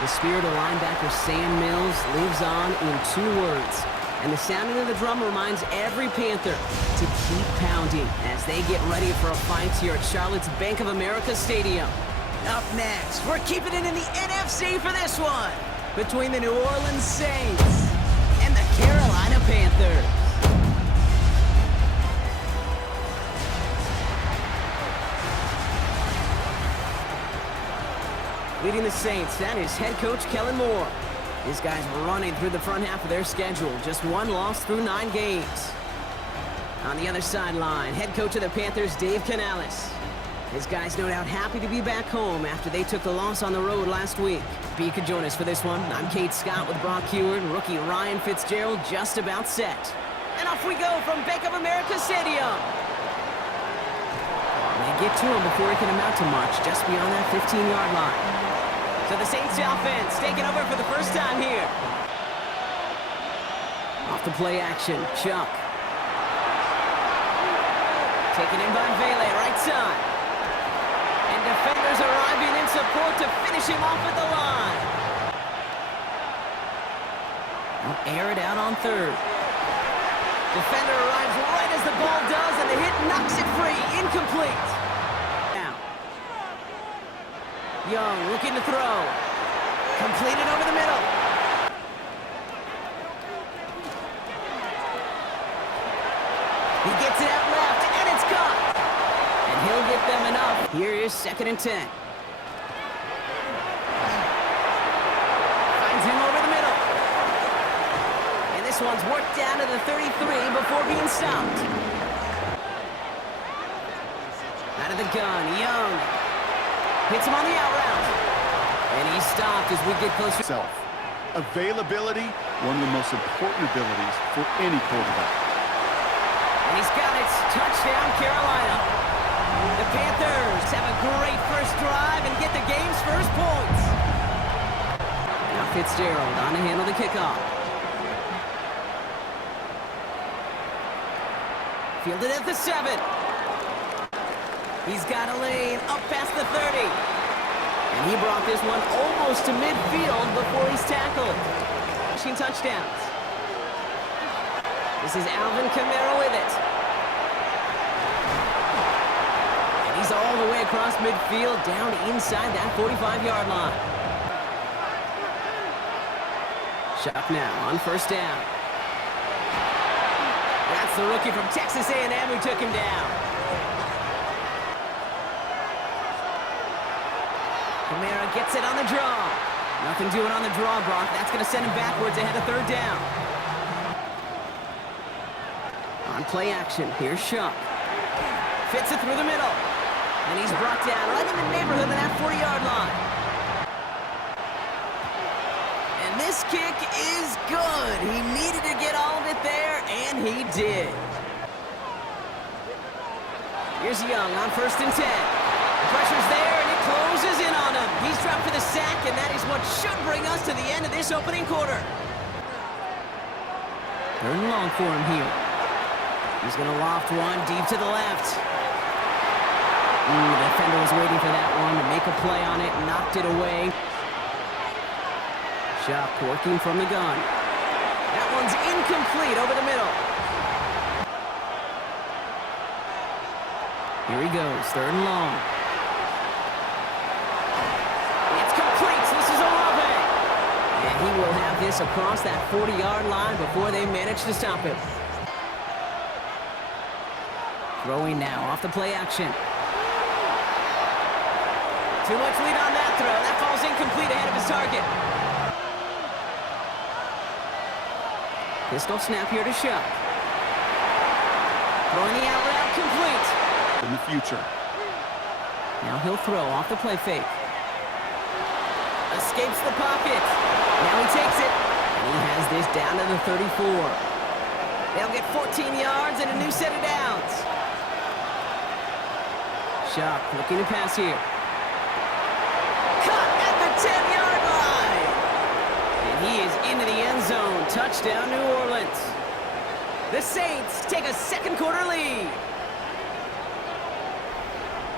The spirit of linebacker Sam Mills lives on in 2 words. And the sounding of the drum reminds every Panther to keep pounding as they get ready for a fight here at Charlotte's Bank of America Stadium. Up next, we're keeping it in the NFC for this one. Between the New Orleans Saints and the Carolina Panthers. Leading the Saints, that is head coach Kellen Moore. These guys running through the front half of their schedule. Just 1 loss through 9 games. On the other sideline, head coach of the Panthers, Dave Canales. His guys no doubt happy to be back home after they took the loss on the road last week. But you could join us for this one. I'm Kate Scott with Brock Heward. Rookie Ryan Fitzgerald just about set. And off we go from Bank of America Stadium. They get to him before he can amount to much, just beyond that 15-yard line. So the Saints offense taking over for the first time here. Off the play action, Chuck. Taken in by Vele, right side. And defenders arriving in support to finish him off at the line. They'll air it out on 3rd. Defender arrives right as the ball does, and the hit knocks it free. Incomplete. Now, Young looking to throw. Completed over the middle. He gets it out left, and it's caught. And he'll get them enough. Here is 2nd and 10. Finds him over the middle. And this one's worked down to the 33 before being stopped. Out of the gun, Young. Hits him on the out route. And he's stopped as we get closer. Availability, one of the most important abilities for any quarterback. And he's got it. Touchdown, Carolina. The Panthers have a great first drive and get the game's first points. Now Fitzgerald on to handle the kickoff. Fielded at the 7. He's got a lane up past the 30. And he brought this one almost to midfield before he's tackled. Rushing touchdowns. This is Alvin Kamara with it. And he's all the way across midfield, down inside that 45-yard line. Chuck now on 1st down. That's the rookie from Texas A&M who took him down. Kamara gets it on the draw. Nothing doing on the draw, Brock. That's going to send him backwards ahead of 3rd down. On play action, here's Shuck. Fits it through the middle. And he's brought down right in the neighborhood of that 40-yard line. And this kick is good. He needed to get all of it there, and he did. Here's Young on 1st and 10. The pressure's there, and it closes in on him. He's dropped for the sack, and that is what should bring us to the end of this opening quarter. 3rd and long for him here. He's going to loft one deep to the left. The defender was waiting for that one to make a play on it, knocked it away. Chuck working from the gun. That one's incomplete over the middle. Here he goes, 3rd and long. It's complete. This is Olave. And he will have this across that 40-yard line before they manage to stop him. Throwing now off the play action. Too much lead on that throw. That falls incomplete ahead of his target. Pistol snap here to Shuck. Throwing the out route complete. In the future. Now he'll throw off the play fake. Escapes the pocket. Now he takes it. And he has this down to the 34. They'll get 14 yards and a new set of downs. Shuck looking to pass here. Cut at the 10-yard line. And he is into the end zone. Touchdown, New Orleans. The Saints take a 2nd quarter lead.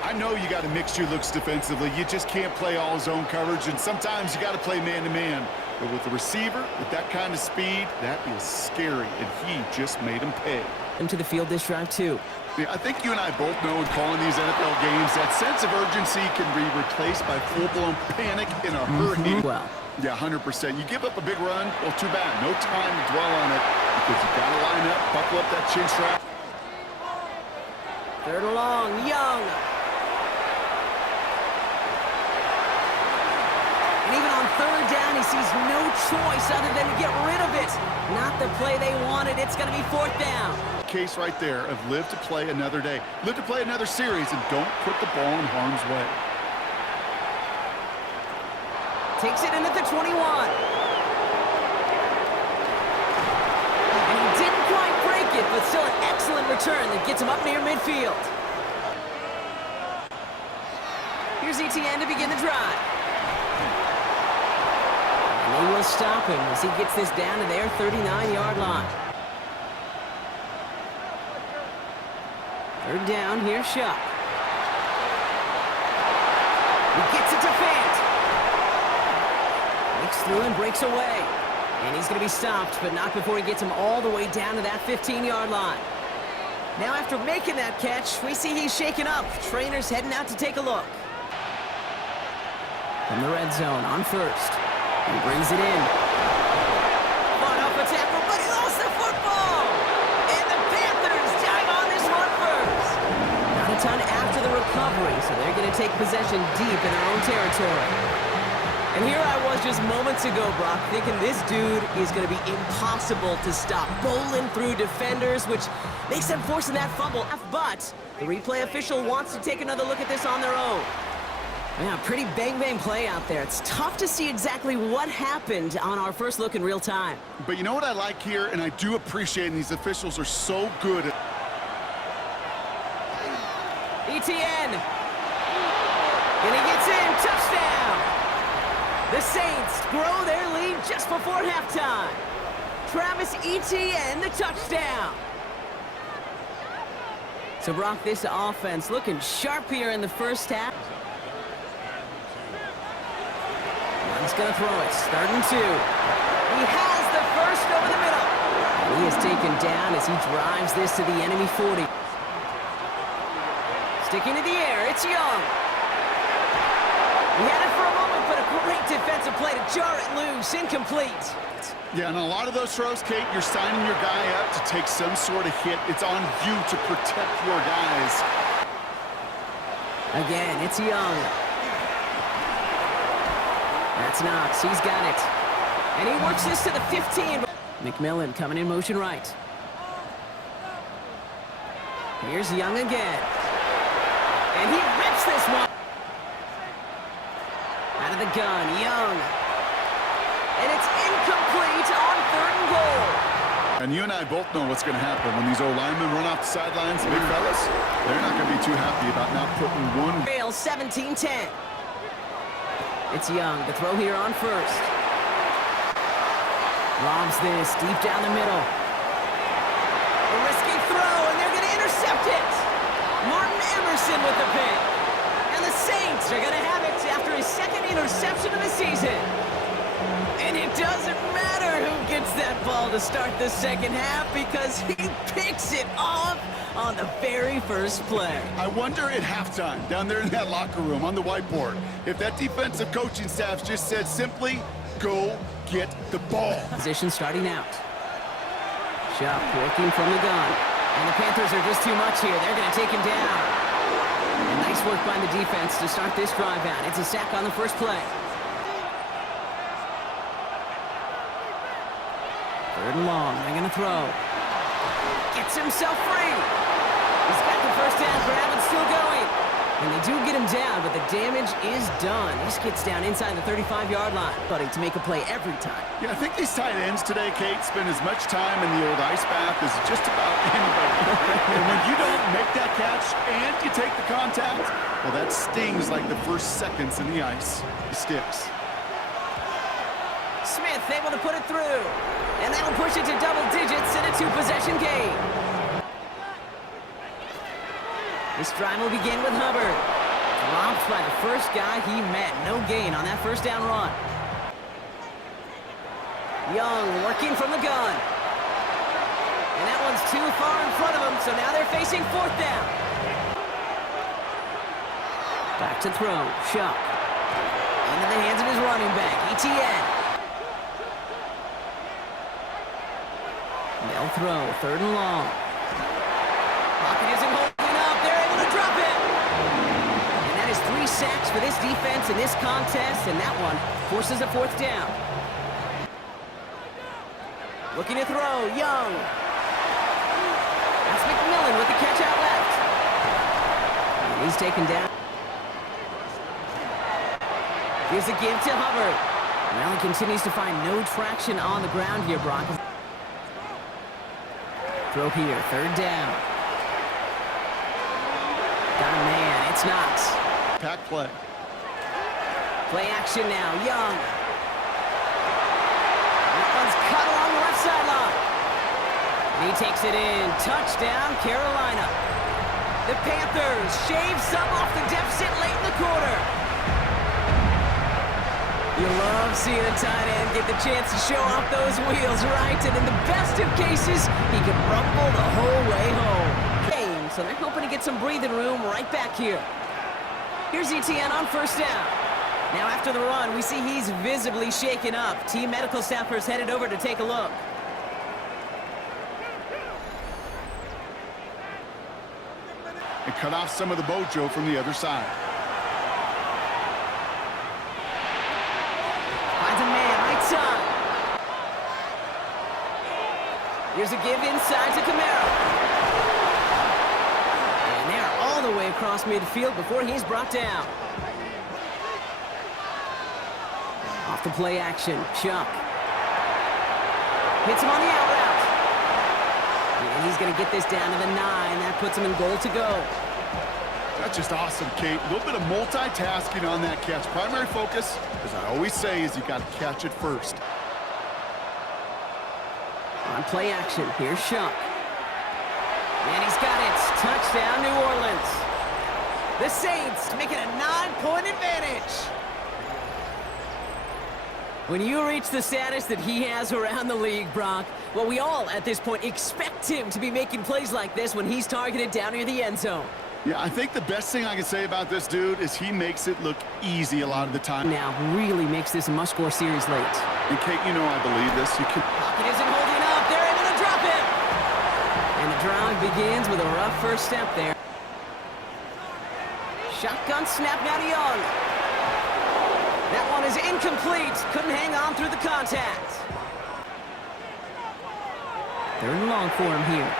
I I know you got a mixture looks defensively. You just can't play all zone coverage, and sometimes you got to play man-to-man. But with the receiver, with that kind of speed, that is scary, and he just made him pay. Into the field this drive, too. Yeah, I think you and I both know in calling these NFL games, that sense of urgency can be replaced by full-blown panic in a hurry. Well. Yeah, 100%. You give up a big run, well, too bad. No time to dwell on it because you got to line up, buckle up that chin strap. Third and long, Young. And even on third down, he sees no choice other than to get rid of it. Not the play they wanted. It's going to be fourth down. Case right there of live to play another day. Live to play another series, and don't put the ball in harm's way. Takes it in at the 21. And he didn't quite break it, but still an excellent return that gets him up near midfield. Here's ETN to begin the drive. And they will stop him as he gets this down to their 39-yard line. Third down, here's Shuck. He gets it to Fant. Breaks through and breaks away. And he's going to be stopped, but not before he gets him all the way down to that 15-yard line. Now after making that catch, we see he's shaken up. Trainer's heading out to take a look. From the red zone on first. He brings it in. Fought off a tackle, but he lost the football! And the Panthers dive on this one first. Not a ton after the recovery, so they're going to take possession deep in their own territory. And here I was just moments ago, Brock, thinking this dude is going to be impossible to stop. Bowling through defenders, which makes them forcing that fumble. But the replay official wants to take another look at this on their own. Yeah, pretty bang-bang play out there. It's tough to see exactly what happened on our first look in real time. But you know what I like here, and I do appreciate, and these officials are so good at... ETN. And he gets in. Touchdown. The Saints grow their lead just before halftime. Travis Etienne, the touchdown. So, Brock, this offense looking sharp here in the first half. He's going to throw it. Third and 2. He has the first over the middle. And he is taken down as he drives this to the enemy 40. Sticking to the air, it's Young. He had it for a moment, but a great defensive play to jar it loose. Incomplete. Yeah, and a lot of those throws, Kate, you're signing your guy up to take some sort of hit. It's on you to protect your guys. Again, it's Young. That's Knox. He's got it. And he works this to the 15. McMillan coming in motion right. Here's Young again. And he rips this one. Out of the gun, Young. And it's incomplete on third and goal. And you and I both know what's going to happen when these old linemen run off the sidelines, the big fellas. They're not going to be too happy about not putting one. 17-10. It's Young, the throw here on first. Lobs this deep down the middle. A risky throw, and they're going to intercept it. Martin Emerson with the pick. And the Saints are going to have it after his second interception of the season. And it doesn't matter who gets that ball to start the second half because he picks it off on the very first play. I wonder at halftime, down there in that locker room on the whiteboard, if that defensive coaching staff just said simply, go get the ball. Position starting out. Shuck working from the gun. And the Panthers are just too much here. They're going to take him down. And nice work by the defense to start this drive out. It's a sack on the first play. Third and long. They're going to throw. Gets himself free. He's got the first down grab and still going. And they do get him down, but the damage is done. This gets down inside the 35-yard line, buddy, to make a play every time. Yeah, I think these tight ends today, Kate, spend as much time in the old ice bath as just about anybody. And when you don't make that catch and you take the contact, well, that stings like the first seconds in the ice. It sticks. Smith able to put it through. And that'll push it to double digits in a two-possession game. This drive will begin with Hubbard. Dropped by the first guy he met. No gain on that first down run. Young working from the gun. And that one's too far in front of him, so now they're facing fourth down. Back to throw. Shuck. Into the hands of his running back, ETN. They'll throw. Third and long. Pocket isn't holding up. They're able to drop it. And that is 3 sacks for this defense in this contest, and that one forces a fourth down. Looking to throw. Young. That's McMillan with the catch out left. And he's taken down. Here's a give to Hubbard. Well, he continues to find no traction on the ground here, Brock. Throw here, third down. Got a man, it's Knox. Pack play. Play action now, Young. That one's cut along the left sideline. And he takes it in, touchdown, Carolina. The Panthers shave some off the deficit late in the quarter. You love seeing a tight end get the chance to show off those wheels, right? And in the best of cases, he can rumble the whole way home. So they're hoping to get some breathing room right back here. Here's ETN on first down. Now after the run, we see he's visibly shaken up. Team medical staffers headed over to take a look. It cut off some of the mojo from the other side. Finds a man right side. Here's a give inside to Camaro. And they're all the way across midfield before he's brought down. Off the play action, Chuck. Hits him on the out route. And he's going to get this down to the 9. That puts him in goal to go. That's just awesome, Kate. A little bit of multitasking on that catch. Primary focus, as I always say, is you got to catch it first. On play action, here's Shuck. And he's got it. Touchdown, New Orleans. The Saints making a 9-point advantage. When you reach the status that he has around the league, Brock, well, we all, at this point, expect him to be making plays like this when he's targeted down near the end zone. Yeah, I think the best thing I can say about this dude is he makes it look easy a lot of the time. Now really makes this a must-score series late. And Kate, you know I believe this. You can... Pocket isn't holding up. They're able to drop it. And the drive begins with a rough first step there. Shotgun snap now to Young. That one is incomplete. Couldn't hang on through the contact. Third and long for him here.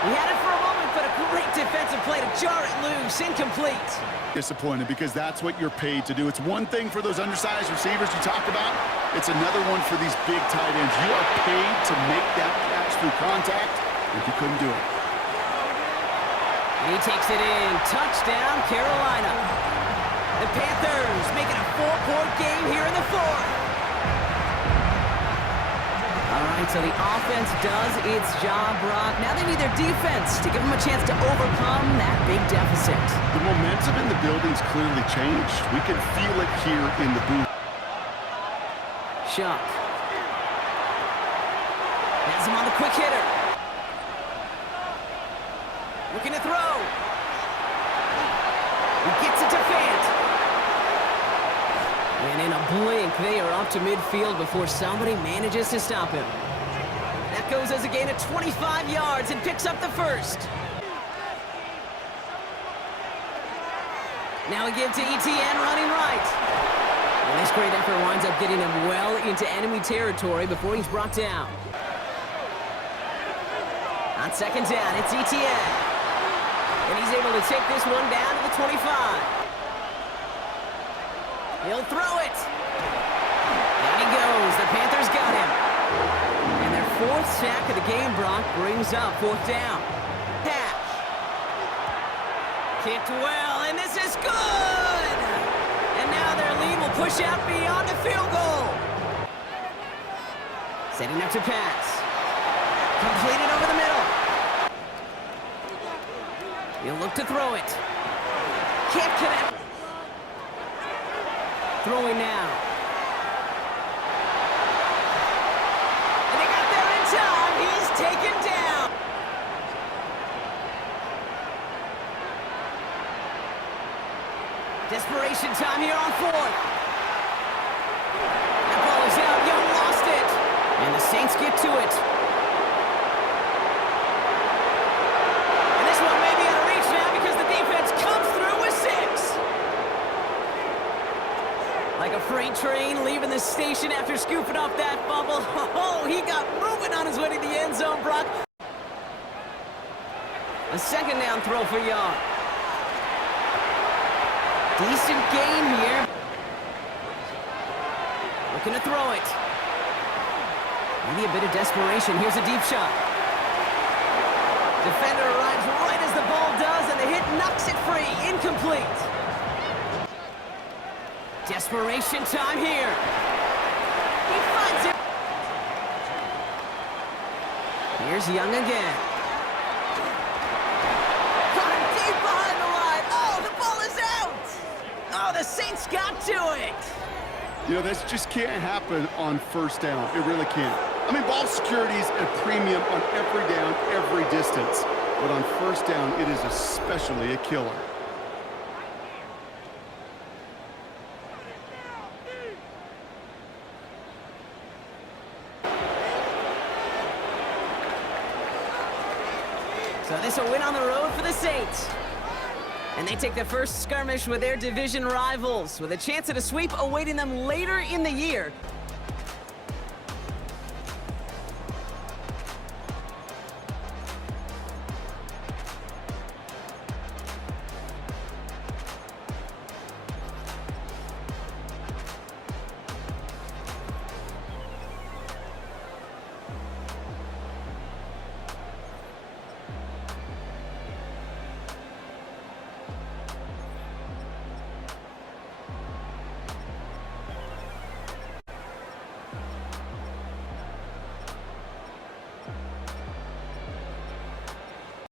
He had it for a moment, but a great defensive play to jar it loose. Incomplete. Disappointed because that's what you're paid to do. It's one thing for those undersized receivers you talked about. It's another one for these big tight ends. You are paid to make that catch through contact if you couldn't do it. And he takes it in. Touchdown, Carolina. The Panthers making a 4-point game here in the fourth. All right, so the offense does its job, Brock. Now they need their defense to give them a chance to overcome that big deficit. The momentum in the building's clearly changed. We can feel it here in the booth. Shuck. Has him on the quick hitter. Looking to throw. He gets it to Fant. And in a blink, they are up to midfield before somebody manages to stop him. That goes as a gain of 25 yards and picks up the first. Now a give to ETN running right. And this great effort winds up getting him well into enemy territory before he's brought down. On second down, it's ETN. And he's able to take this one down to the 25. He'll throw it. Down he goes. The Panthers got him. And their fourth sack of the game, Brock, brings up fourth down. Pass. Kicked well, and this is good. And now their lead will push out beyond the field goal. Setting up to pass. Completed over the middle. He'll look to throw it. Can't connect. Throwing now. And they got there in time. He's taken down. Desperation time here on fourth. That ball is out. Young lost it. And the Saints get to it. And this one may be out of reach now because the defense comes through with 6. Like a freight train leaving the station after scooping off that fumble. Oh, he got moving on his way to the end zone, Brock. A second down throw for Young. Decent gain here. Looking to throw it. Maybe a bit of desperation. Here's a deep shot. Defender arrives right as the ball does, and the hit knocks it free. Incomplete. Desperation time here. He finds it. Here's Young again. Got him deep behind the line. Oh, the ball is out. Oh, the Saints got to it. You know, this just can't happen on first down. It really can't. I mean, ball security is a premium on every down, every distance. But on first down, it is especially a killer. So this a win on the road for the Saints. And they take the first skirmish with their division rivals, with a chance at a sweep awaiting them later in the year.